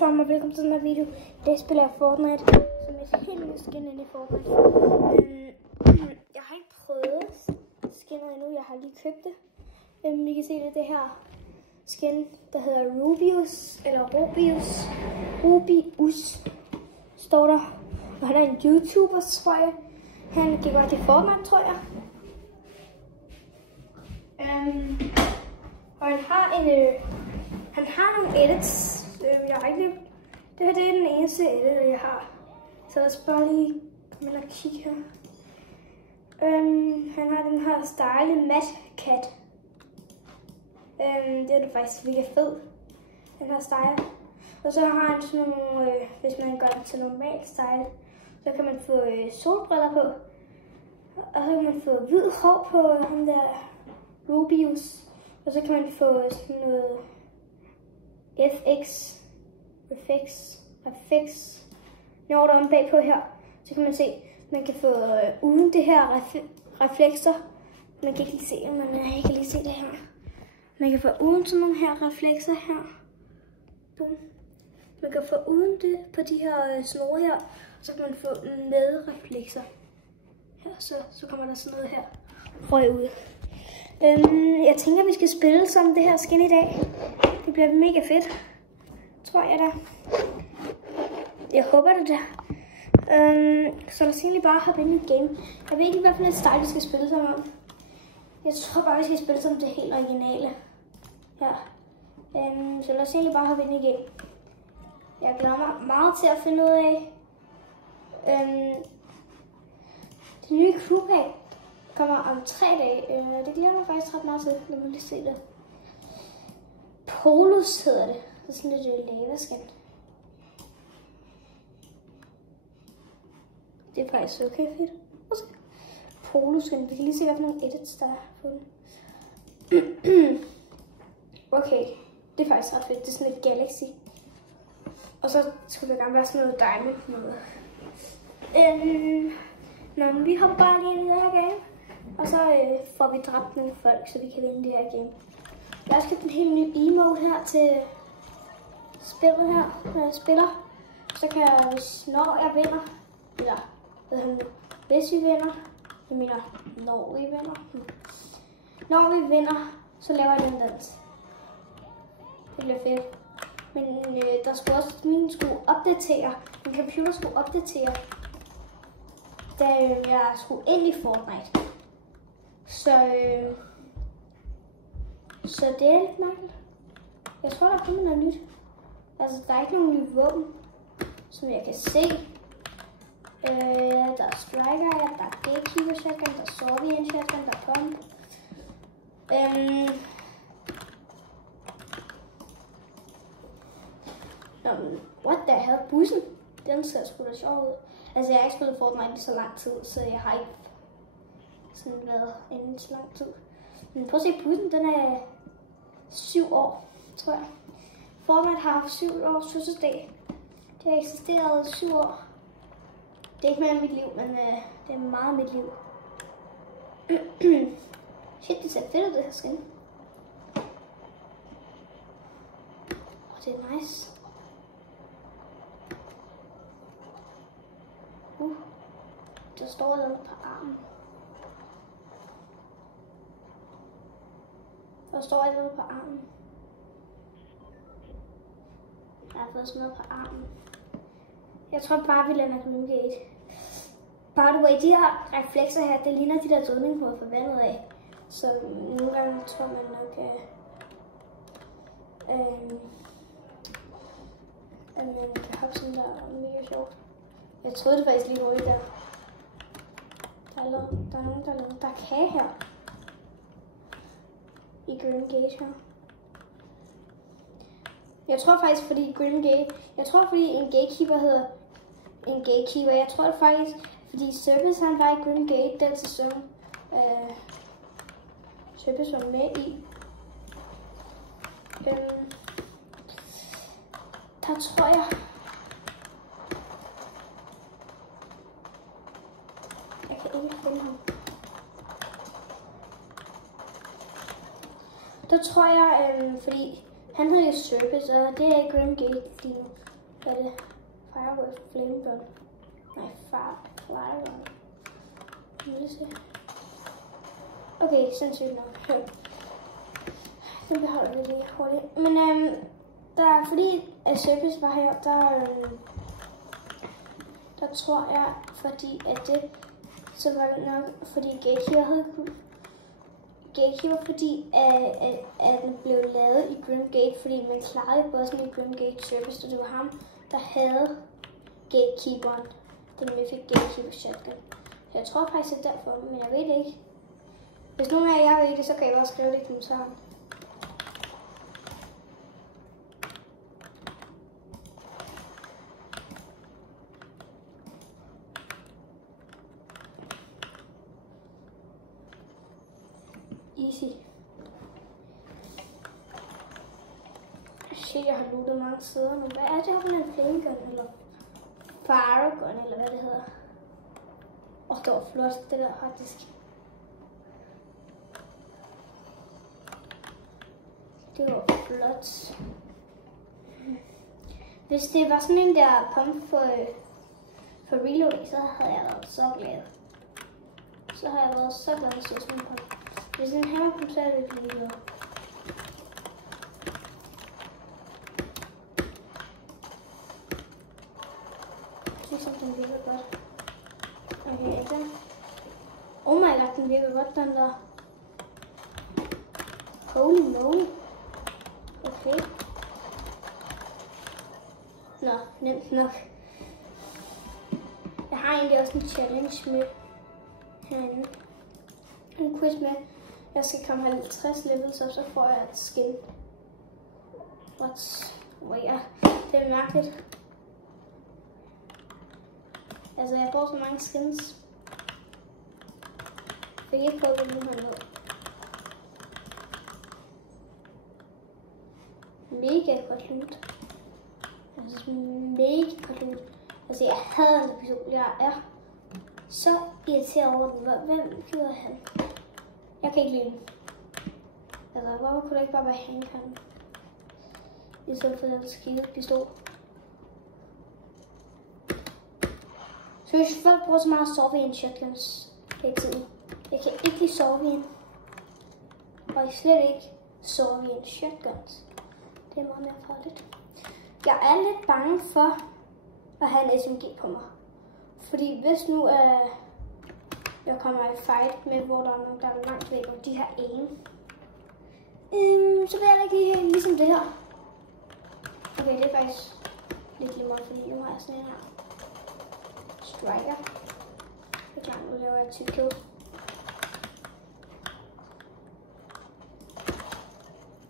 Og velkommen til den her video. Det spiller jeg Fortnite, som er et helt nyt skin inde i Fortnite. Jeg har ikke prøvet skinnet endnu, jeg har lige købt det. I kan se det her skin, der hedder Rubius, Rubius står der. Og han er en YouTuber, tror jeg. Han gik bare til Fortnite, tror jeg. Og han har nogle edits. Jeg har ikke det her det er den eneste edit, jeg har. Så lad os bare lige komme ind og kigge her. Han har den her style Mad Cat. Det er det faktisk virkelig fed. Den her style. Og så har han sådan nogle, hvis man gør det til normal style, så kan man få solbriller på. Og så kan man få hvid hår på ham der Rubius. Og så kan man få sådan noget FX. Når der er bagpå her, så kan man se, at man kan få uden det her reflekser. Man kan ikke lige se, men jeg kan lige se det her. Man kan få uden sådan nogle her reflekser her. Boom. Man kan få uden det på de her snore her, så kan man få med reflekser. Her, så kommer der sådan noget her røg ud. Jeg tænker, at vi skal spille som det her skin i dag. Det bliver mega fedt. Tror jeg da. Jeg håber det der. Så lad os egentlig bare hoppe ind i game. Jeg ved ikke, hvad for et style vi skal spille som om. Jeg tror bare, vi skal spille som det helt originale. Her. Så lad os egentlig bare hoppe ind i game. Jeg glæder mig meget til at finde ud af. Det nye crewpack kommer om 3 dage. Det glæder mig faktisk ret meget til. Lad mig lige se det. Polus hedder det. Det er sådan lidt lavaskin. Det er faktisk okay fedt. Poloskin. Vi kan lige se, hvad for nogle edits der er på den. Okay. Det er faktisk ret fedt. Det er sådan et Galaxy. Og så skulle det gerne være sådan noget diamond noget. Men vi hopper bare lige ind i det her game. Og så får vi dræbt nogle folk, så vi kan vinde det her game. Jeg har også købt en helt ny emote her til spillet her, når jeg spiller. Så kan jeg, når jeg vinder, eller hvis vi vinder, jeg mener, når vi vinder. Når vi vinder, så laver jeg den dans. Det bliver fedt. Men der skulle også, min computer skulle opdatere, da jeg skulle ind i Fortnite. Så det er lidt mærkeligt. Jeg tror, der er kommet noget nyt. Altså, der er ikke nogen nye våben, som jeg kan se. Der er striker, der er gatekeeper shotgun, der er Sorbian shotgun, der er pump. What the hell? Bussen? Den ser sgu da sjov ud. Altså, jeg har ikke spillet Fortnite i så lang tid, så jeg har ikke sådan været inde i så lang tid. Men prøv at se bussen, den er 7 år, tror jeg. Fortnite har haft 7 års fødselsdag. Det har eksisteret 7 år. Det er ikke mere mit liv, men det er meget mit liv. Shit, det ser fedt ud, det her skin. Det er nice. Der står noget på armen. Der står noget på armen. Jeg har fået sådan noget på armen. Jeg tror bare, vi lander Green Gate. By the way, de her reflekser her, det ligner de der dødningsmål for vandet af. Så nogle gange tror man nok, at man kan hoppe sådan der mega sjovt. Jeg troede det faktisk lige roligt der. Der er nogen, der lavede. Der er kage her. I Green Gate her. Jeg tror faktisk, fordi en gatekeeper hedder en gatekeeper. Jeg tror det faktisk, fordi Service han var i Green Gate den sæson. Service var med i. Der tror jeg. Jeg kan ikke finde ham. Der tror jeg, fordi han hedder jo Service, og det er Green Gate lige nu. det Fireworks Flame Gun. Nej, Fire Gun. Lad os se. Okay, sindssygt nok. Den beholder vi lige hurtigt. Men der, fordi Service var her, der tror jeg, fordi at det, så var det nok, fordi Gatekeeper, fordi at den blev lavet i Grimgate, fordi man klarede bossen i Grimgate Service, og det var ham, der havde Gatekeeperen, den Mythic Gatekeeper Shotgun. Så jeg tror faktisk, det er derfor, men jeg ved det ikke. Hvis nogen af jer ved det, så kan I bare skrive det i kommentaren. Easy. Shit, jeg har lootet mange sider nu. Hvad er det her for en flame gun, eller fire gun, eller hvad det hedder? Det var flot, det der faktisk. Det var flot. Hvis det var sådan en der pump for reloading, så havde jeg været så glad. Så har jeg været så glad for sådan en pump. Hvis den her pump, så er det ikke lige glad. Jeg synes, den virker godt. Okay, den. Oh my god, den virker godt, den der. Holy moly. Okay. Nå, nemt nok. Jeg har egentlig også en challenge med herinde. En quiz med, jeg skal komme 50 levels, og så får jeg et skin. Ja, det er mærkeligt. Altså, jeg bruger så mange skins. Jeg kan ikke prøve det nu hernede. Mega godt loot. Altså, mega godt loot. Altså, jeg hader den episode. Jeg er så irriteret over den. Hvem gider han? Jeg kan ikke lide den. Altså, hvorfor kunne det ikke bare være handgun? I stedet for den skide pistol. Så hvis folk bruger så meget Sorvian shotguns hele tiden. Jeg kan ikke lide Sorvian. Og slet ikke Sorvian shotguns. Det er meget mere farligt. Jeg er lidt bange for at have en SMG på mig. Fordi hvis nu jeg kommer i fight med, hvor der er nogen, der er langt væk, og de har aim, så vil jeg ikke ligesom det her. Okay, det er faktisk lidt limmer, fordi nu har jeg sådan en her striker. Det er klart, nu laver jeg 20 kill.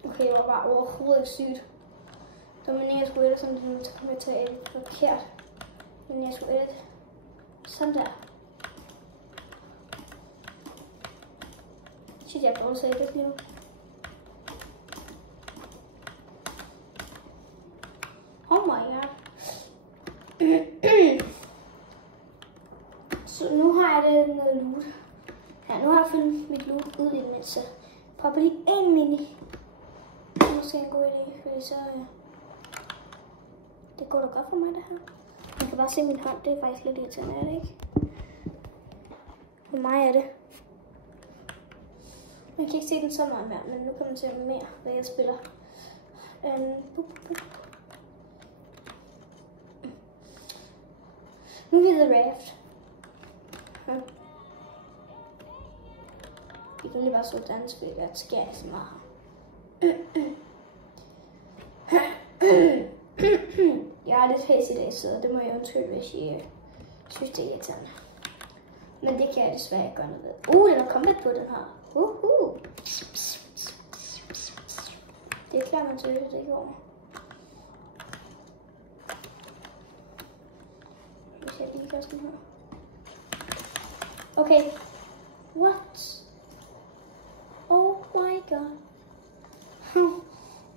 Okay, det var bare overhovedet ikke sygt. Så men jeg skulle edit sådan, så kom jeg til at edit forkert. Men jeg skulle edit sådan der. Shit, jeg får så edit lige nu. Oh my god. Så nu har jeg det noget loot. Ja, nu har jeg fyldt mit loot ud i den, så popper lige en mini. Det er måske en god idé, fordi så det går da godt for mig, det her. Man kan bare se min hånd, det er faktisk lidt irriterende, er det ikke? For mig er det. Man kan ikke se den så meget mere, men nu kan man se mere, hvad jeg spiller. Nu er det The Raft. Vi kan lige bare så danse, ved at skære så meget. Jeg er lidt hæs i dag, så det må jeg undskylde, hvis I synes, det er irriterende. Men det kan jeg desværre ikke gøre noget ved. Den er kommet på den her. Det er klart, man synes, det ikke over. Hvis jeg lige gør sådan her. Okay. What? Oh my god.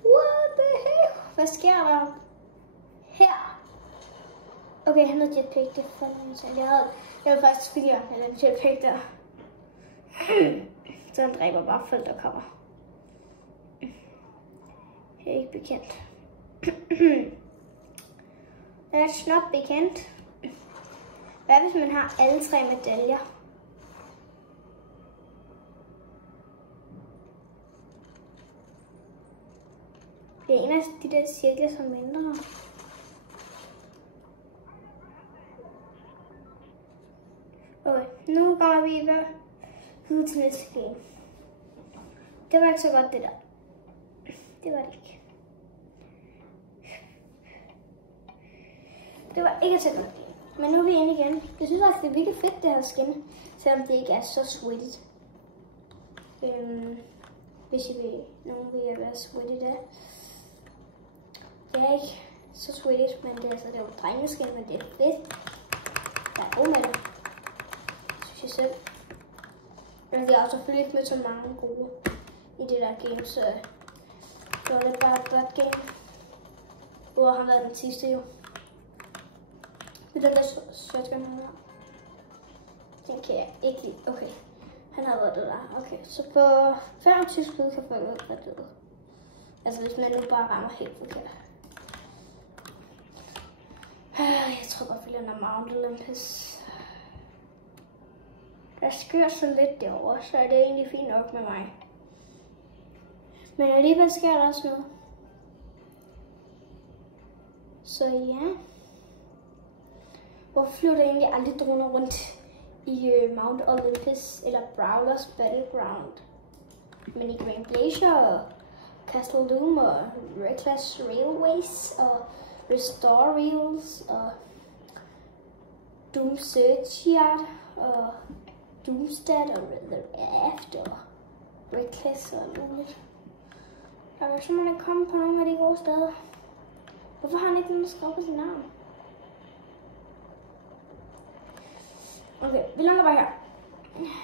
What the hell? Hvad sker der? Her. Okay, han havde jetpack, det er fandme interessant. Jeg havde faktisk spille med den jetpack der. Så han dræber bare folk, der kommer. Jeg er ikke bekendt. That's not bekendt. Hvad hvis man har alle 3 medaljer? Det er en af de der cirkler, som mindre. Okay, nu går vi videre til næste game. Det var ikke så godt det der. Det var det ikke. Det var ikke så godt. Men nu er vi inde igen. Jeg synes faktisk, det er virkelig fedt det her skin. Selvom det ikke er så sweaty. Hvis I vil, nogen vil være sweaty der. Det er ikke så sweaty, men det er, altså, det er jo drengeskin, men det er fedt. Der er god med det. Synes jeg selv. Men det er også selvfølgelig ikke med så mange gode i det der game, så det var lidt bare et godt game. Hvor har været den sidste jo. Med den der shotgun han har. Den kan jeg ikke lide. Okay. Han har været det der. Okay. Så på 25 skud kan folk være døde. Altså hvis man nu bare rammer helt forkert. Jeg tror godt, vi lander Mount Olympus. Der skør så lidt derovre, så er det egentlig fint nok med mig. Men alligevel sker der også noget. Så ja. Hvorfor flyver der egentlig aldrig droner rundt i Mount Olympus eller Brawlers Battleground? Men i Grand Glacier og Castle Doom og Reckless Railways og Restore Rails og Doom Searchyard og Doomstat og The Raft og Reckless og muligt. Der vil simpelthen ikke komme på nogle af de gode steder. Hvorfor har han ikke nogen, der skriver på sin navn? Okay, vi lander bare her.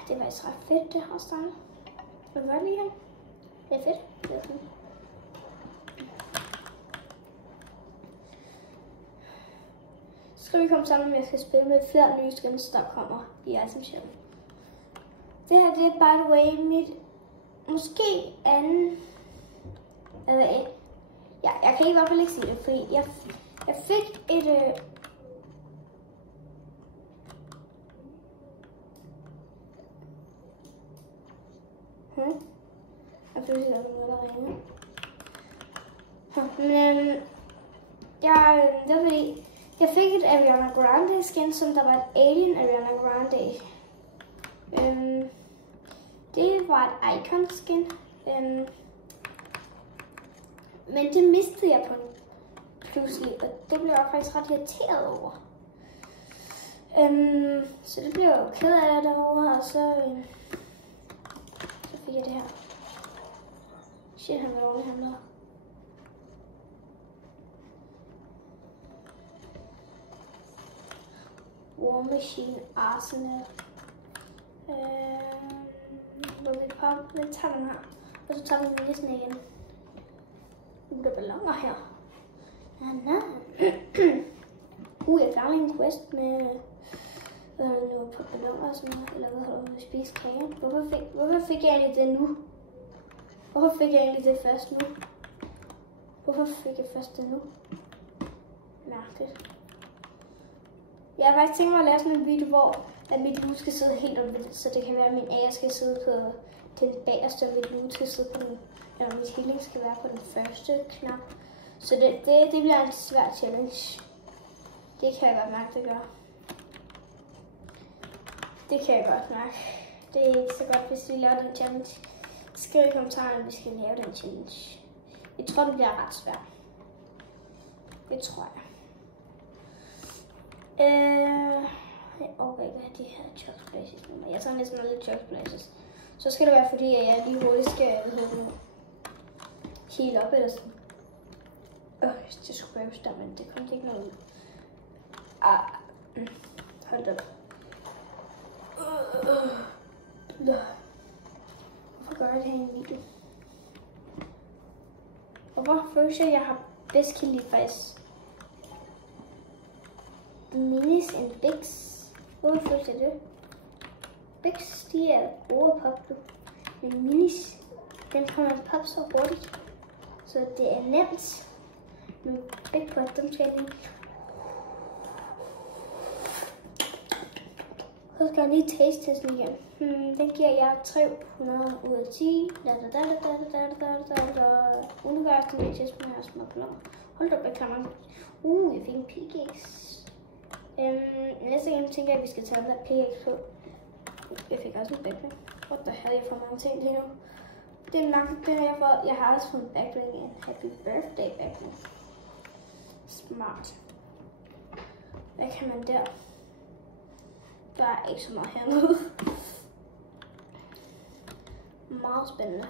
Det er faktisk ret fedt, det her start. Jeg vil godt lide her. Det er fedt. Det er fedt. Så skal vi komme sammen, at jeg skal spille med flere nye skins, der kommer i Item Shell. Det her, det er by the way mit måske anden. Ja, jeg kan i hvert fald ikke sige det, fordi jeg fik et jeg føler, at der er noget, der ringer. Men det var fordi, jeg fik et Ariana Grande skin, som der var et Alien Ariana Grande. Det var et Icon skin. Men det mistede jeg på pludselig, og det blev jeg faktisk ret irriteret over. Så det blev jeg jo ked af derovre, og så fik jeg det her. Shit, han var dårlig, han der. War Machine Arsenal. Hvor vi tager den her, og så tager vi minisene igen. Der er balloner her. Jeg er gang i en quest med noget på balloner og sådan noget, eller hvad har du med spise kagen? Hvorfor fik jeg egentlig det nu? Hvorfor fik jeg egentlig det først nu? Hvorfor fik jeg først det nu? Mærkeligt. Jeg har faktisk tænkt mig at lave sådan en video, hvor at mit loot skal sidde helt oppe, så det kan være, at min AR skal sidde på den bagerste, og mit loot skal sidde på den, eller mit healing skal være på den første knap. Så det bliver en svær challenge. Det kan jeg godt mærke, det gør. Det kan jeg godt mærke. Det er ikke så godt, hvis vi laver den challenge. Skriv i kommentarerne, hvis vi skal lave den challenge. Jeg tror, det bliver ret svært. Det tror jeg. Jeg overgår ikke at have de her Chuck's Places nu. Jeg tager næsten alle Chuck's Places. Så skal det være fordi, at jeg lige hurtigt skal heal op eller sådan. Det scraps der, men det kom ikke noget ud. Hold op. Hvorfor gør jeg det her i en video? Hvorfor føler jeg, at jeg har bedst kill i faktisk? Minis and Bigs. Hvorfor føler jeg det? Bigs, de er gode at poppe. Men minis, den kan man poppe så hurtigt. Så det er nemt. Men Big Pot, dem skal jeg lige Så skal jeg lige taste-testen igen. Den giver jeg 300 ud af 10. Nu gør jeg sådan lidt test med her små plommer. Hold da op, jeg kan jeg fik en pickaxe. Næste gang tænker jeg, at vi skal tage den der pickaxe på. Jeg fik også en backpack. What the hell, jeg får mange ting lige nu. Det er nok det, jeg har fået. Jeg har også fået en backpack. En happy birthday backpack. Smart. Hvad kan man der? Der er ikke så meget hernede. Meget spændende.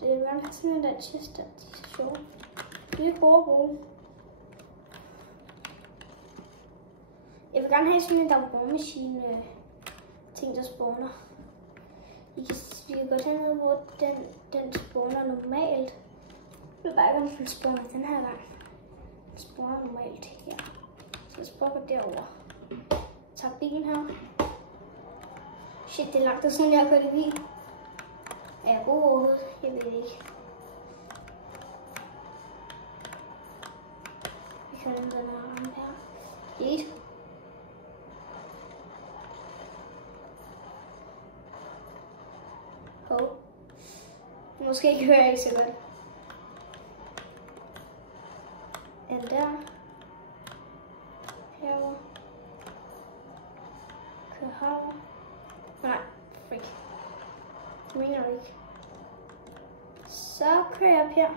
Det er bare sådan en der chest der. De er sjove. De er gode at bruge. Jeg vil gerne have sådan en der rummaskine ting der spawner. Vi kan godt have noget, hvor den spawner normalt. Jeg vil bare ikke, om den spawner den her gang. Den spawner normalt her. Så jeg spawner derovre. Jeg tager bilen her. Shit, det er langt og sådan, jeg har kørt i bil. Er jeg god overhovedet? Jeg ved ikke. Vi kører den her rampe her. 1. Hov. Måske kører jeg ikke så godt. En der. Herovre. Kør herovre. Nej, freak. Det mener du ikke. Så kører jeg op her.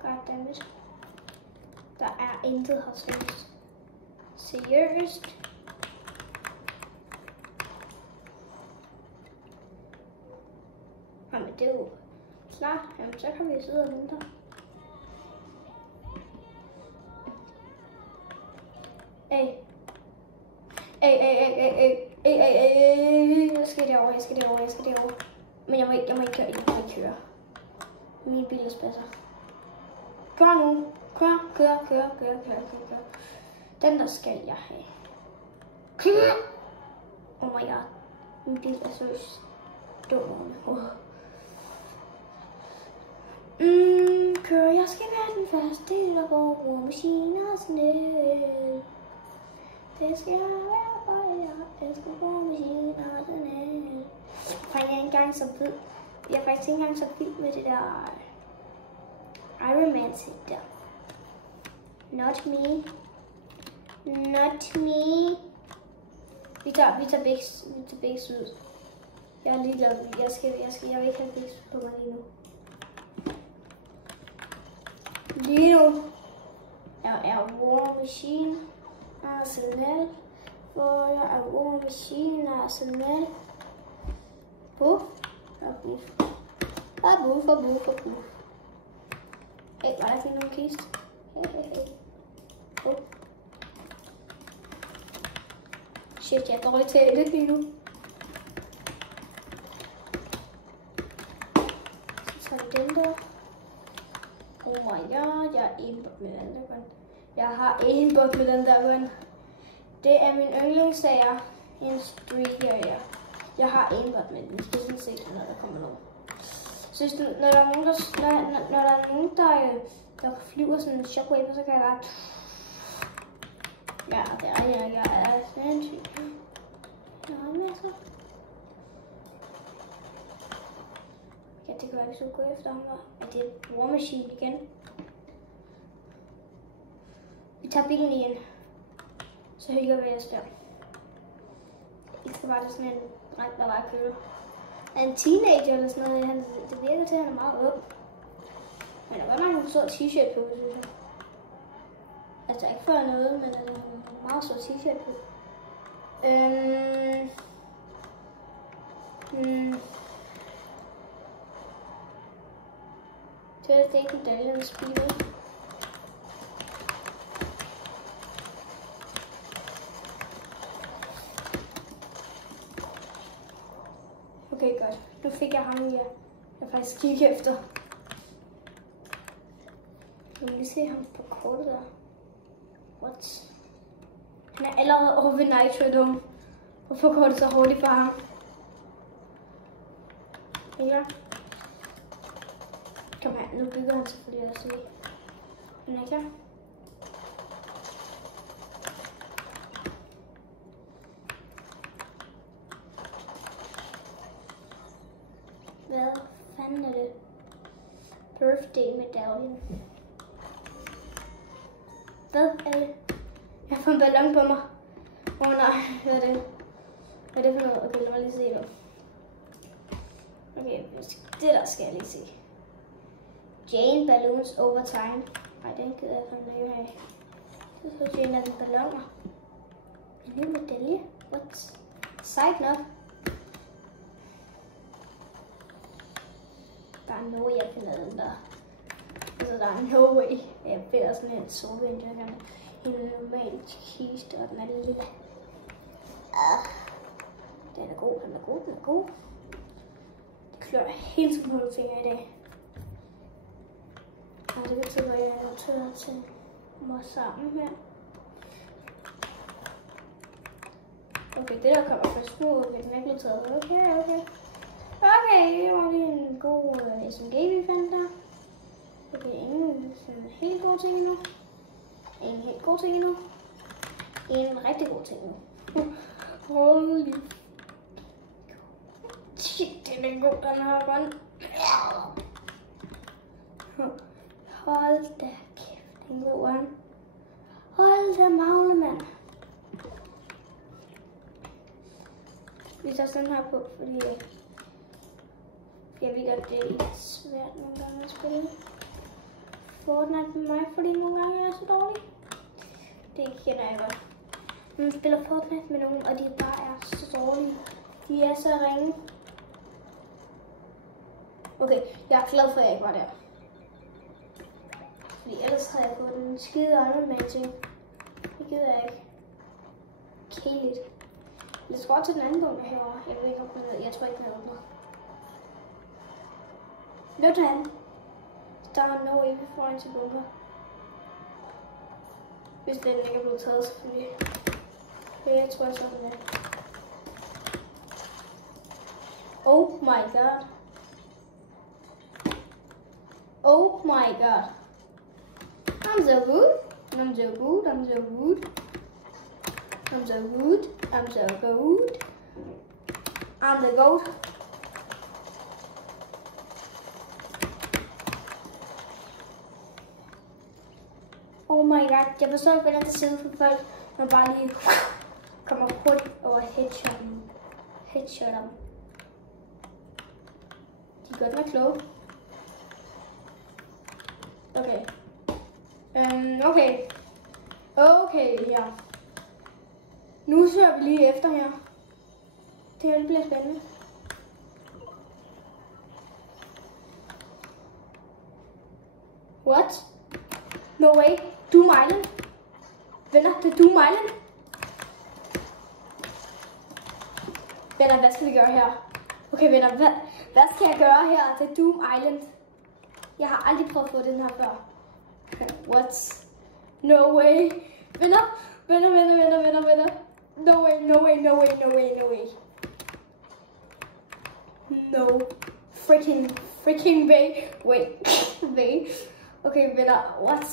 Goddammit. Der er intet her seriøst. Seriøst. Jamen det er jo klart. Jamen så kan vi sidde og vente. Jeg skal derover. Men jeg må ikke køre. Min bil er spasser. Kør nu. Kør. Den der skal jeg have. Kør! Oh my god. Min bil er seriøst dum. Kør, jeg skal være den første, der går over maskiner sned. Det skal være for jer, jeg skal gå maskiner sned. Jeg er engang så vild. Jeg er faktisk ikke engang så vild med det der Iron Man ting der. Not me. Vi tager begge ud. Jeg er ligeglad. Jeg vil ikke have begge på mig lige nu. Jeg er War Machine Arsenal. For jeg er War Machine Arsenal. Buff og buff. Og buff. Hey, var der ikke nogen kiste? Hey. Shit, jeg er dårlig til at edit lige nu. Så tager vi den der. Oh my god, jeg er aimbot med den der gun. Jeg har aimbot med den der gun. Det er min yndlingssager. En streaker. Jeg har aimbot med den. Vi skal sådan se, når der kommer nogen. Så hvis når der er nogen, der flyver sådan en shockwave, så kan jeg bare... Ja, det er jeg er sindssygt. Jeg har masser. Ja, det kan være, hvis du går efter ham der. Er det War Machine igen? Vi tager bilen igen. Så hygger vi os der. Jeg tror bare, det er sådan en dreng, der bare kører. Er en teenager eller sådan noget. Det virker til, at han er meget ung. Men der var bare en stor t-shirt på, synes jeg. Altså ikke for noget, men der er en meget stor t-shirt på. Det er ikke en dalje, en speeder. Okay, godt. Nu fik jeg ham, jeg faktisk kigge efter. Jeg vil lige se ham på kortet der. What? Han er allerede over ved Nitrodome. Hvorfor går det så hurtigt for ham? Ja. Kom her, nu bygger han selvfølgelig også lige. Den er klar. Hvad fanden er det? Birthday medallion. Hvad er det? Jeg har fået en ballon på mig. Nej, hvad er det? Hvad er det for noget? Okay, lad mig lige se det. Okay, det der skal jeg lige se. Jane balloons over time. Nej, den gider jeg fandme ikke have. Så Jane er den balloner. En ny medalje? What? Sejt nok. Der er no way, jeg finder den der. Altså, der er no way, jeg finder sådan en solvinter. En normal kiste, og den er lille. Den er god, den er god, den er god. Det klør hele tiden på fingre i dag. Og det betyder, at jeg er tør til mig sammen her. Okay, det der kommer fra små, okay, den er ikke blevet taget. Okay. Okay, det var lige en god SMG, vi fandt der. Okay, ingen sådan helt god ting endnu. En helt god ting endnu. En rigtig god ting endnu. Holy shit, den er god, den her grøn. Hold da kæft, den er god, han. Hold da magle, mand. Vi tager sådan her på, fordi jeg ved godt, det er lidt svært nogle gange at spille Fortnite med mig, fordi nogle gange jeg er så dårlig. Det kender jeg godt. Man spiller Fortnite med nogen, og de bare er så dårlige. De er så ringe. Okay, jeg er glad for, at jeg ikke var der. Fordi ellers havde jeg fået en skide Iron Man ting. Det gider jeg ikke. Kedeligt. Lad os gå til den anden bunker herovre. Jeg ved ikke, om den er. Jeg tror ikke, den er åbnet. Løb derhen. Der er no way, vi får en til bunker. Hvis den ikke er blevet taget, selvfølgelig. Jeg tror så, den er. Oh my god. Oh my god. I'm so good. I'm so good. I'm so good. I'm so good. I'm so good. I'm the goat. Oh my god. Jeg forstår ikke, hvordan det ser ud for folk, når bare lige kommer hurtigt over headshotten. Headshotten. De er godt nok kloge. Okay. Okay, ja. Nu søger vi lige efter her. Det her bliver spændende. What? No way. Doom Island. Venner, det er Doom Island. Venner, hvad skal vi gøre her? Okay, venner, hvad skal jeg gøre her? Det er Doom Island. Jeg har aldrig prøvet at få den her før. What? No way. Venner. No way. No freaking way. Wait. Way. Okay, venner. What?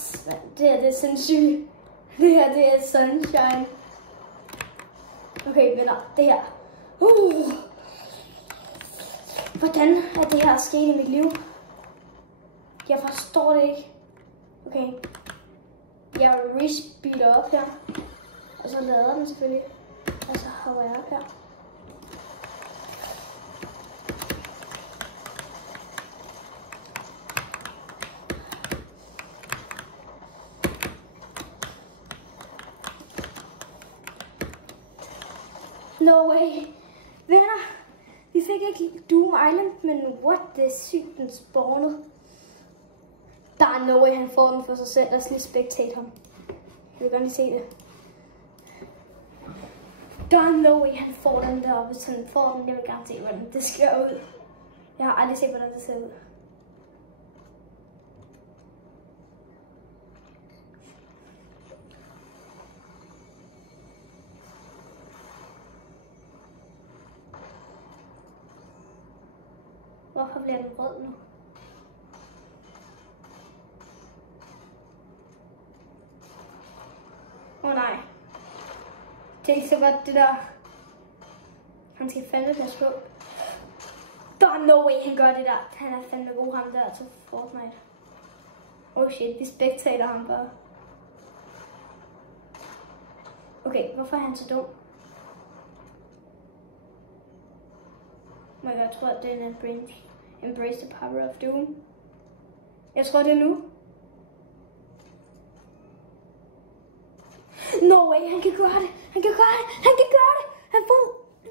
Det her, det er sindssygt. Det her, det er sunshine. Okay, venner. Det her. Hvordan er det her sket i mit liv? Jeg forstår det ikke. Okay. Jeg respeeder op her. Og så lader den selvfølgelig. Og så hopper jeg op her. No way. Venner, vi fik ikke Doom Island, men what, det er sygt, den spawnede. Der er no way, han får den for sig selv. Lad os lige spectate ham. Jeg vil gerne lige se det. Der er no way, han får den deroppe. Hvis han får den, jeg vil gerne se, hvordan det ser ud. Jeg har aldrig set, hvordan det ser ud. Hvorfor bliver den rød nu? Det er ikke så godt, det der. Han skal fandme passe på. Der er no way, han gør det der. Han er fandme god, ham der til Fortnite. Oh shit, vi spectater ham bare. Okay, hvorfor er han så dum? Jeg tror, det er en Embrace the Power of Doom. Jeg tror, det er nu. No way, han kan gøre det. Han kan gøre det. Han kan gøre det. Han får...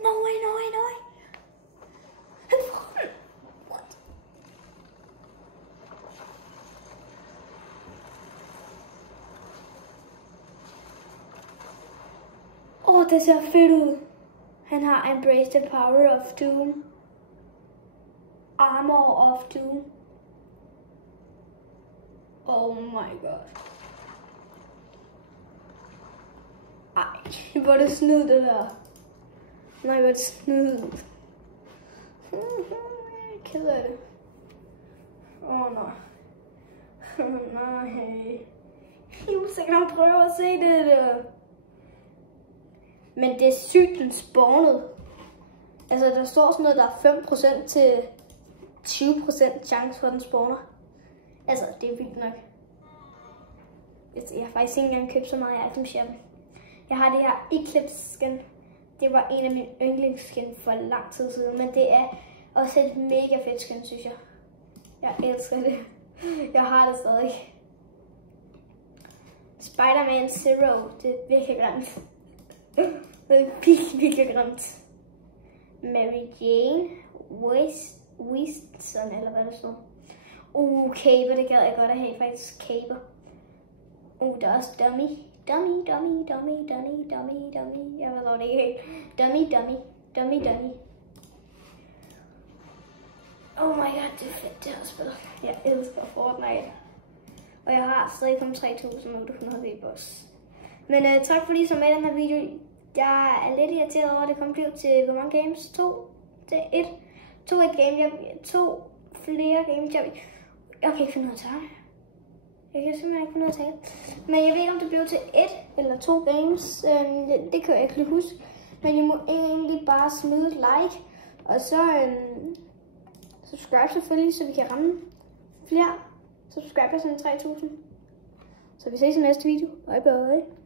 No way, no way, no way. Han får den. What? Det ser fedt ud. Han har Embrace the Power of Doom. Armor of Doom. Oh my god. Ej, hvor er det snyd det der. Nej, hvor er det snyd. Jeg er ked af det. Nej. Nej. Jo, så kan han prøve at se det der. Men det er sygt, den spawnede. Altså, der står sådan noget, der er 5% til 20% chance for, at den spawner. Altså, det er vildt nok. Jeg har faktisk ikke engang købt så meget i item shoppen. Jeg har det her Eclipse skin. Det var en af mine yndlingsskin for lang tid siden. Men det er også et mega fedt skin, synes jeg. Jeg elsker det. Jeg har det stadig. Spider-Man Zero. Det er virkelig grimt. Det er virkelig grimt. Mary Jane Winston, eller hvad der står. Caper, det gad jeg godt at have faktisk. Caper. Der er også Dummy. Dummy. Jeg ved dog det ikke helt. Dummy. Oh my god, det er fedt det her spil. Jeg elsker Fortnite. Og jeg har stadig kun 3.800 V-boss. Men tak fordi I så med i den her video. Jeg er lidt irriteret over, at det kom til hvor mange games? 2 til 1. 2 game. 2 flere games. Jeg kan ikke finde ud af at tale. Jeg kan simpelthen ikke finde ud af at tale. Men jeg ved ikke, om det blev til 1 eller 2 games. Det kan jeg ikke lige huske. Men I må egentlig bare smide et like. Og så subscribe selvfølgelig, så vi kan ramme flere subscribers end 3.000. Så vi ses i næste video. Bye bye.